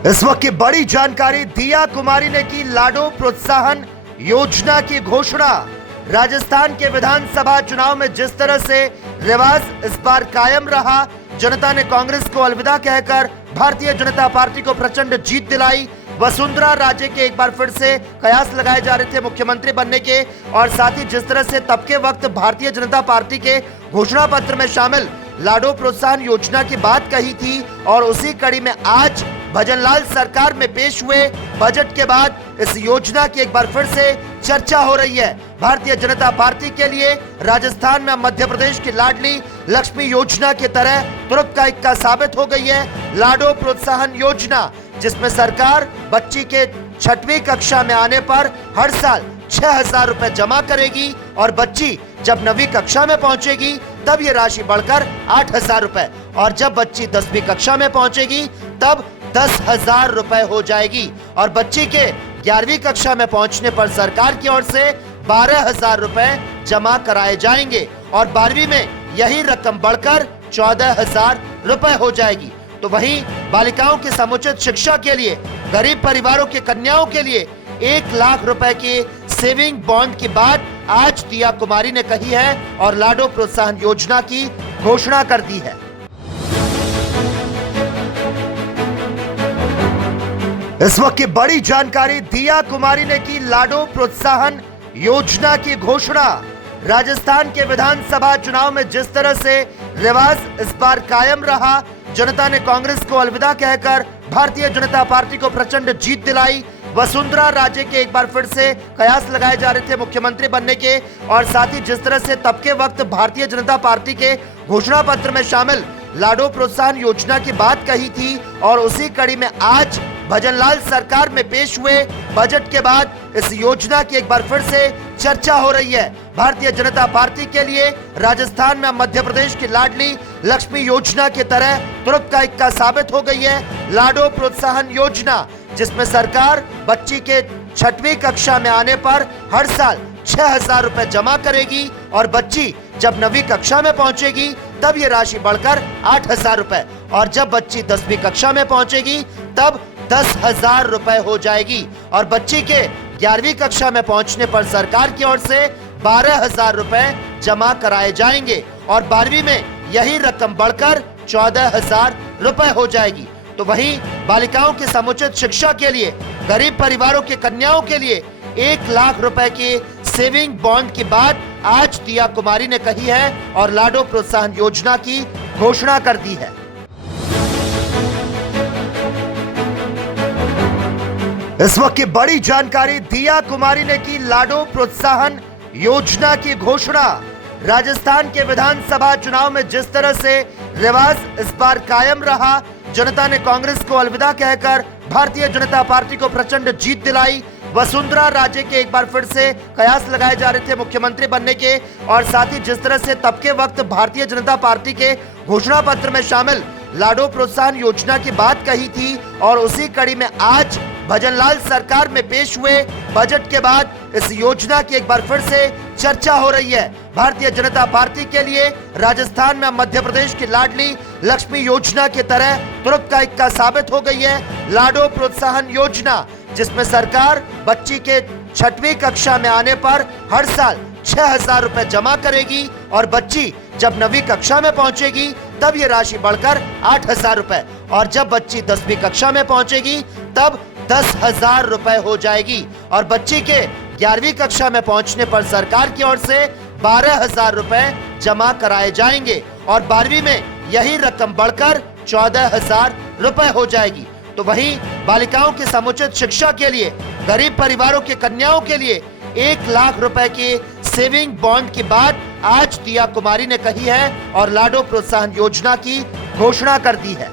इस वक्त की बड़ी जानकारी, दिया कुमारी ने की लाडो प्रोत्साहन योजना की घोषणा। राजस्थान के विधानसभा चुनाव में जिस तरह से रिवाज इस बार कायम रहा, जनता ने कांग्रेस को अलविदा कहकर भारतीय जनता पार्टी को प्रचंड जीत दिलाई। वसुंधरा राजे के एक बार फिर से कयास लगाए जा रहे थे मुख्यमंत्री बनने के, और साथ ही जिस तरह से तब के वक्त भारतीय जनता पार्टी के घोषणा पत्र में शामिल लाडो प्रोत्साहन योजना की बात कही थी, और उसी कड़ी में आज भजनलाल सरकार में पेश हुए बजट के बाद इस योजना की एक बार फिर से चर्चा हो रही है। भारतीय जनता पार्टी के लिए राजस्थान में मध्य प्रदेश की लाडली लक्ष्मी योजना की तरह तुरंत का इक्का साबित हो गई है लाडो प्रोत्साहन योजना, जिसमें सरकार बच्ची के 6वीं कक्षा में आने पर हर साल 6,000 रुपए जमा करेगी, और बच्ची जब 9वीं कक्षा में पहुंचेगी तब ये राशि बढ़कर 8,000 रुपए, और जब बच्ची 10वीं कक्षा में पहुंचेगी तब 10,000 रुपए हो जाएगी, और बच्ची के 11वीं कक्षा में पहुंचने पर सरकार की ओर से 12,000 रुपए जमा कराए जाएंगे, और 12वीं में यही रकम बढ़कर 14,000 रुपए हो जाएगी। तो वहीं बालिकाओं की समुचित शिक्षा के लिए गरीब परिवारों की कन्याओं के लिए 1 लाख रुपए के सेविंग बॉन्ड की बात आज दिया कुमारी ने कही है, और लाडो प्रोत्साहन योजना की घोषणा कर दी है। इस वक्त की बड़ी जानकारी, दिया कुमारी ने की लाडो प्रोत्साहन योजना की घोषणा। राजस्थान के विधानसभा चुनाव में जिस तरह से रिवाज इस बार कायम रहा, जनता ने कांग्रेस को अलविदा कहकर भारतीय जनता पार्टी को प्रचंड जीत दिलाई। वसुंधरा राजे के एक बार फिर से कयास लगाए जा रहे थे मुख्यमंत्री बनने के, और साथ ही जिस तरह से तब के वक्त भारतीय जनता पार्टी के घोषणा पत्र में शामिल लाडो प्रोत्साहन योजना की बात कही थी, और उसी कड़ी में आज भजनलाल सरकार में पेश हुए बजट के बाद इस योजना की एक बार फिर से चर्चा हो रही है। भारतीय जनता पार्टी के लिए राजस्थान में मध्य प्रदेश की लाडली लक्ष्मी योजना की तरह तुरंत का इक्का साबित हो गई है लाडो प्रोत्साहन योजना, जिसमें सरकार बच्ची के 6वीं कक्षा में आने पर हर साल 6,000 रुपए जमा करेगी, और बच्ची जब 9वीं कक्षा में पहुंचेगी तब ये राशि बढ़कर 8,000 रुपए, और जब बच्ची 10वीं कक्षा में पहुंचेगी तब 10,000 रुपए हो जाएगी, और बच्ची के 11वीं कक्षा में पहुंचने पर सरकार की ओर से 12,000 रुपए जमा कराए जाएंगे, और 12वीं में यही रकम बढ़कर 14,000 रुपए हो जाएगी। तो वहीं बालिकाओं की समुचित शिक्षा के लिए गरीब परिवारों की कन्याओं के लिए 1 लाख रुपए के सेविंग बॉन्ड की बात आज दिया कुमारी ने कही है, और लाडो प्रोत्साहन योजना की घोषणा कर दी है। इस वक्त की बड़ी जानकारी, दिया कुमारी ने की लाडो प्रोत्साहन योजना की घोषणा। राजस्थान के विधानसभा चुनाव में जिस तरह से रिवाज इस बार कायम रहा, जनता ने कांग्रेस को अलविदा कहकर भारतीय जनता पार्टी को प्रचंड जीत दिलाई। वसुंधरा राजे के एक बार फिर से कयास लगाए जा रहे थे मुख्यमंत्री बनने के, और साथ ही जिस तरह से तब के वक्त भारतीय जनता पार्टी के घोषणा पत्र में शामिल लाडो प्रोत्साहन योजना की बात कही थी, और उसी कड़ी में आज भजनलाल सरकार में पेश हुए बजट के बाद इस योजना की एक बार फिर से चर्चा हो रही है। भारतीय जनता पार्टी के लिए राजस्थान में मध्य प्रदेश की लाडली लक्ष्मी योजना की तरह तुरंत का इक्का साबित हो गई है लाडो प्रोत्साहन योजना, जिसमें सरकार बच्ची के 6वीं कक्षा में आने पर हर साल 6,000 रुपए जमा करेगी, और बच्ची जब 9वीं कक्षा में पहुंचेगी तब ये राशि बढ़कर 8,000 रुपए, और जब बच्ची 10वीं कक्षा में पहुंचेगी तब 10,000 रुपए हो जाएगी, और बच्ची के 11वीं कक्षा में पहुंचने पर सरकार की ओर से 12,000 रुपए जमा कराए जाएंगे, और 12वीं में यही रकम बढ़कर 14,000 रुपए हो जाएगी। तो वहीं बालिकाओं की समुचित शिक्षा के लिए गरीब परिवारों की कन्याओं के लिए 1 लाख रुपए के सेविंग बॉन्ड की बात आज दिया कुमारी ने कही है, और लाडो प्रोत्साहन योजना की घोषणा कर दी है।